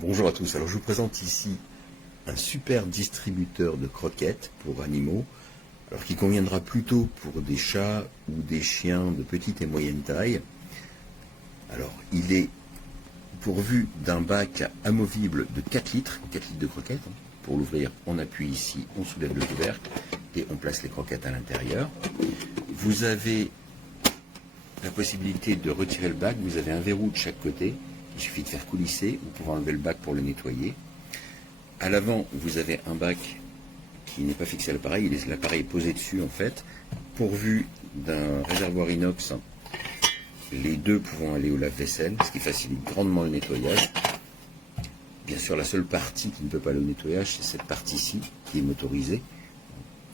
Bonjour à tous, alors je vous présente ici un super distributeur de croquettes pour animaux, alors qui conviendra plutôt pour des chats ou des chiens de petite et moyenne taille. Alors il est pourvu d'un bac amovible de 4 litres de croquettes. Pour l'ouvrir, on appuie ici, on soulève le couvercle et on place les croquettes à l'intérieur. Vous avez la possibilité de retirer le bac, vous avez un verrou de chaque côté. Il suffit de faire coulisser, vous pouvez enlever le bac pour le nettoyer. À l'avant, vous avez un bac qui n'est pas fixé à l'appareil, l'appareil est posé dessus en fait, pourvu d'un réservoir inox, les deux pouvant aller au lave-vaisselle, ce qui facilite grandement le nettoyage. Bien sûr, la seule partie qui ne peut pas aller au nettoyage, c'est cette partie-ci, qui est motorisée,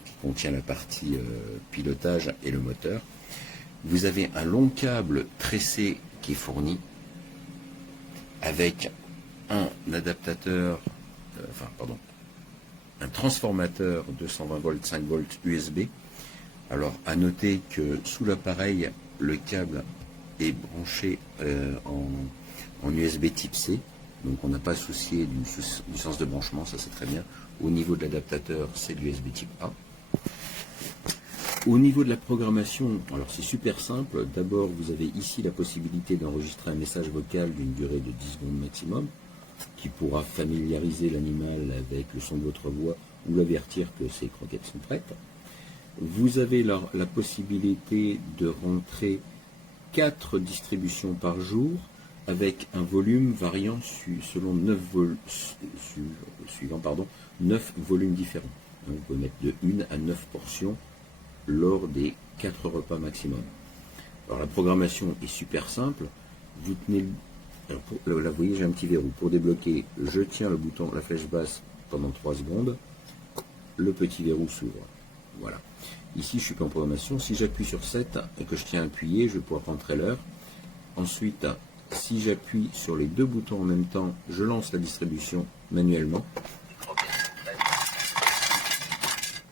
qui contient la partie pilotage et le moteur. Vous avez un long câble tressé qui est fourni, avec un adaptateur, un transformateur 220 volts 5 volts USB. Alors à noter que sous l'appareil, le câble est branché en USB type C, donc on n'a pas à soucier du sens de branchement, ça c'est très bien. Au niveau de l'adaptateur, c'est du USB type A. Au niveau de la programmation, alors c'est super simple. D'abord, vous avez ici la possibilité d'enregistrer un message vocal d'une durée de 10 secondes maximum, qui pourra familiariser l'animal avec le son de votre voix ou l'avertir que ses croquettes sont prêtes. Vous avez la possibilité de rentrer 4 distributions par jour avec un volume variant selon 9 volumes différents. Donc, vous pouvez mettre de 1 à 9 portions lors des 4 repas maximum. Alors la programmation est super simple. Vous tenez, là vous voyez j'ai un petit verrou. Pour débloquer, je tiens le bouton, la flèche basse pendant 3 secondes. Le petit verrou s'ouvre. Voilà. Ici je suis pas en programmation. Si j'appuie sur 7 et que je tiens appuyé, je vais pouvoir rentrer l'heure. Ensuite, si j'appuie sur les 2 boutons en même temps, je lance la distribution manuellement.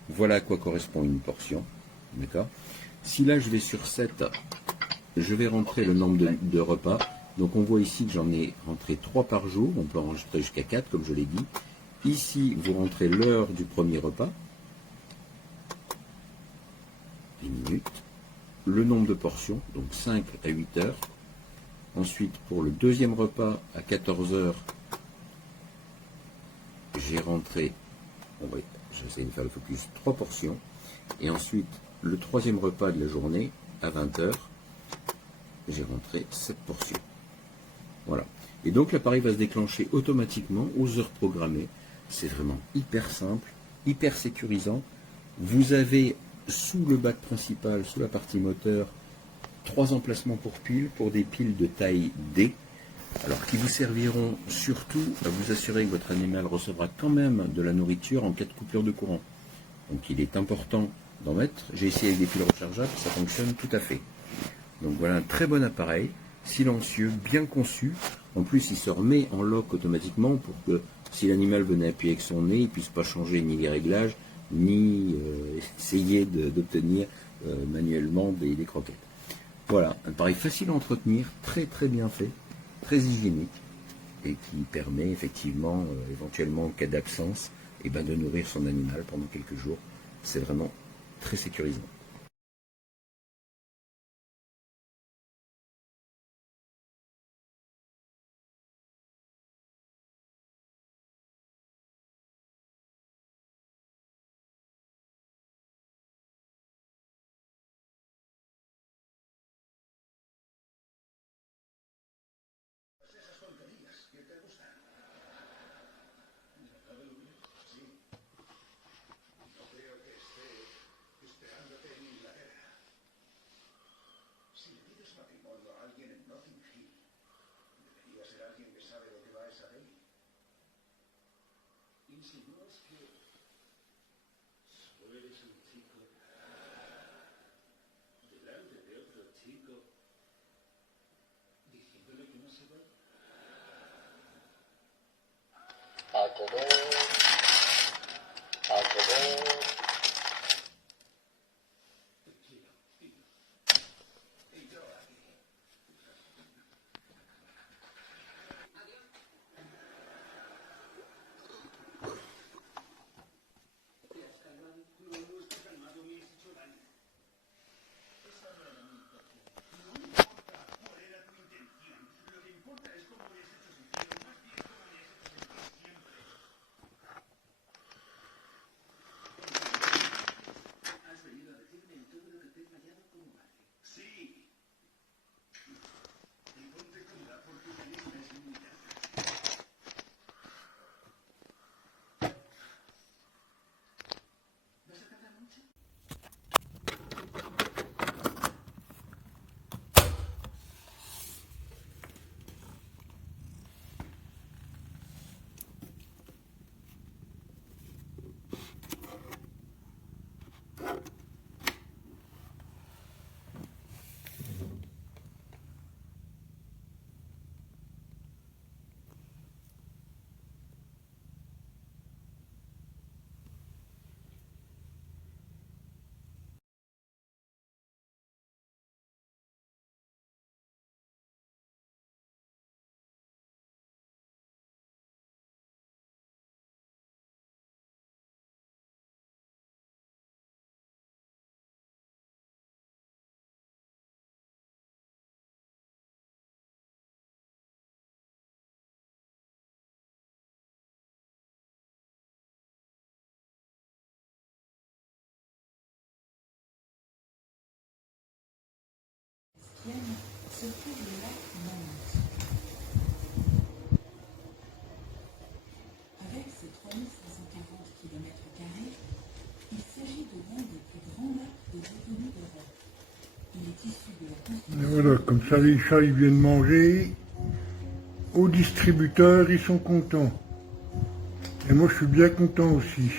Voilà à quoi correspond une portion. D'accord. Si là je vais sur 7, je vais rentrer le nombre de repas. Donc on voit ici que j'en ai rentré 3 par jour. On peut enregistrer jusqu'à 4 comme je l'ai dit. Ici vous rentrez l'heure du premier repas. 10 minutes. Le nombre de portions, donc 5 à 8 heures. Ensuite pour le deuxième repas à 14 heures, j'ai rentré, j'essaie de faire le focus, 3 portions. Et ensuite le troisième repas de la journée à 20 heures, j'ai rentré 7 portions. Voilà. Et donc l'appareil va se déclencher automatiquement aux heures programmées. C'est vraiment hyper simple, hyper sécurisant. Vous avez sous le bac principal, sous la partie moteur, 3 emplacements pour piles, pour des piles de taille D. Alors qui vous serviront surtout à vous assurer que votre animal recevra quand même de la nourriture en cas de coupure de courant. Donc il est important d'en mettre. J'ai essayé avec des piles rechargeables, ça fonctionne tout à fait. Donc voilà un très bon appareil, silencieux, bien conçu. En plus, il se remet en lock automatiquement pour que si l'animal venait appuyer avec son nez, il ne puisse pas changer ni les réglages, ni essayer d'obtenir manuellement des croquettes. Voilà, un appareil facile à entretenir, très très bien fait, très hygiénique, et qui permet effectivement, éventuellement en cas d'absence, de nourrir son animal pendant quelques jours. C'est vraiment très sécurisant. ancienne se trouve le lac Mammoth. Avec ses 3540 km², il s'agit de l'un des plus grands lacs de détenus d'Europe. Il est issu de la construction... Et voilà, comme ça les chats ils viennent manger. Aux distributeurs, ils sont contents. Et moi je suis bien content aussi.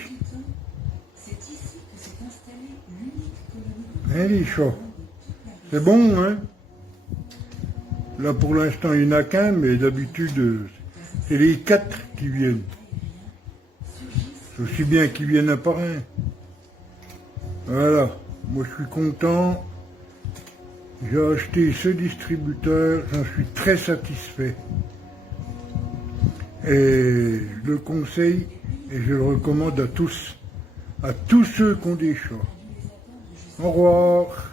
C'est ici que s'est installée l'unique colonie de Hein les chats? C'est bon, hein? Là pour l'instant il n'y en a qu'un, mais d'habitude c'est les 4 qui viennent. C'est aussi bien qu'ils viennent un par un. Voilà, moi je suis content. J'ai acheté ce distributeur, j'en suis très satisfait. Et je le conseille et je le recommande à tous ceux qui ont des chats. Au revoir.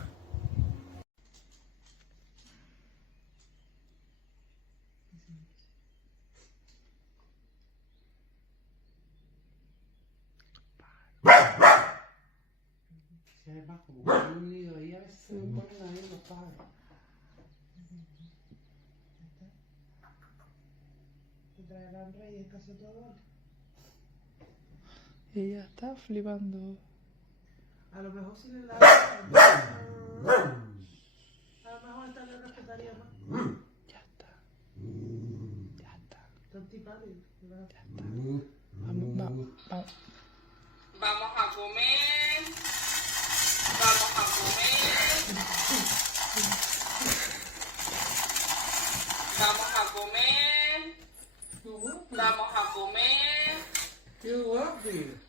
Ella está flipando. A lo mejor si le lavo, a lo mejor esta le respetaría más. Ya está. Ya está. Tan tipático, ¿verdad? Ya está. Vamos, vamos, vamos. Vamos a comer. Vamos a comer. Vamos a comer. Vamos a comer. You're welcome.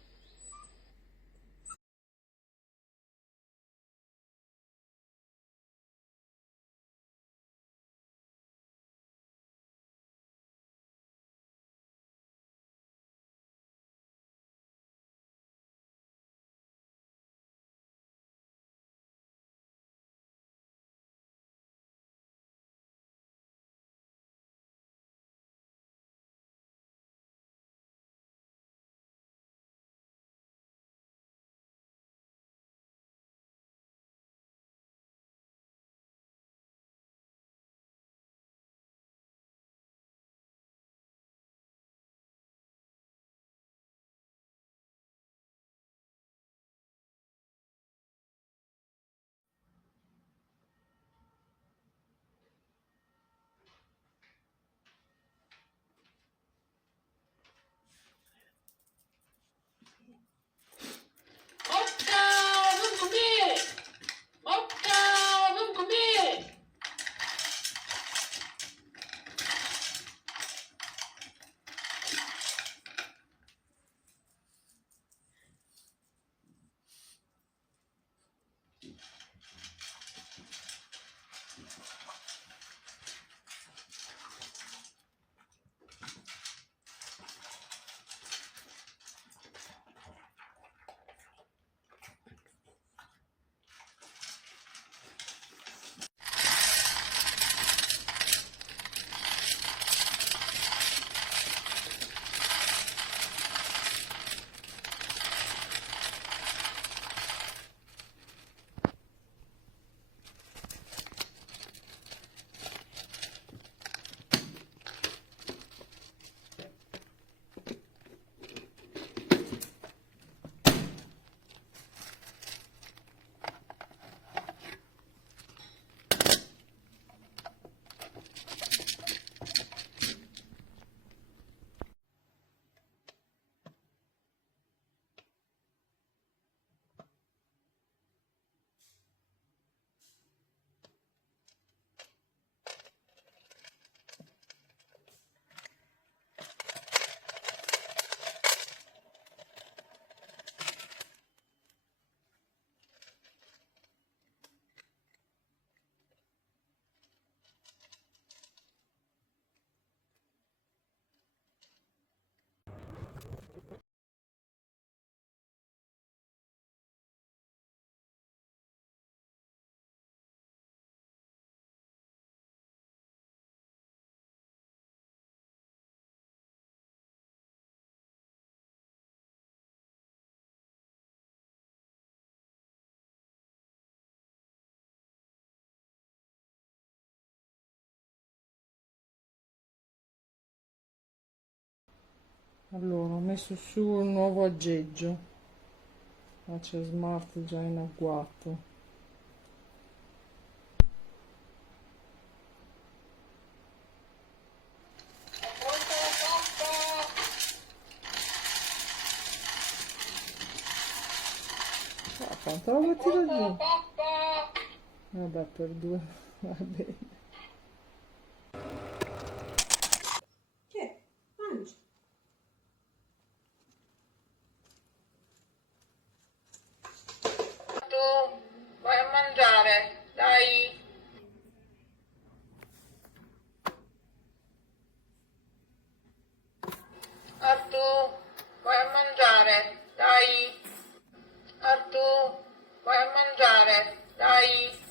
Allora, ho messo su il nuovo aggeggio. Qua c'è Smart già in agguato. Ah, quanta roba tira giù? Vabbè, per due va bene. Che? Mangi. Tu vai a mangiare, dai. Artù, vai a mangiare, dai. Artù, vai a mangiare, dai.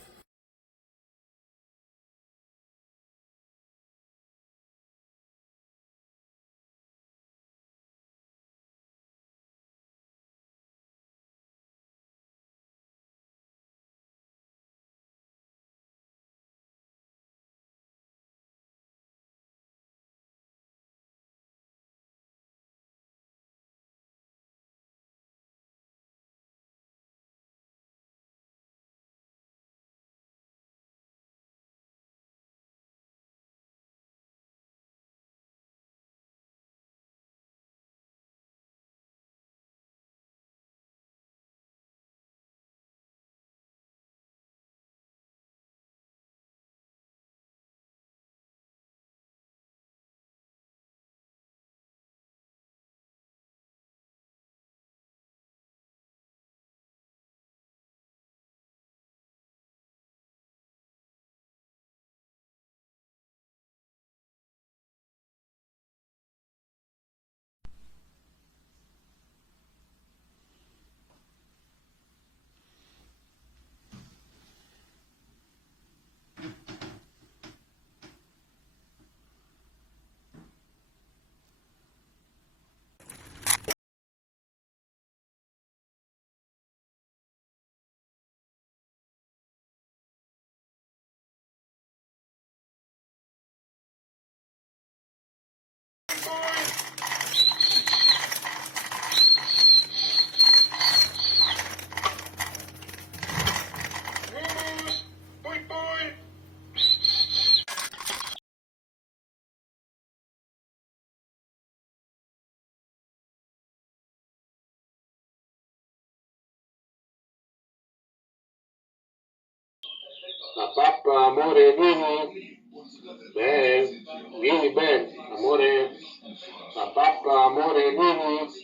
La pappa, amore, vieni. Ben, vieni Ben, amore. La pappa, amore, vieni.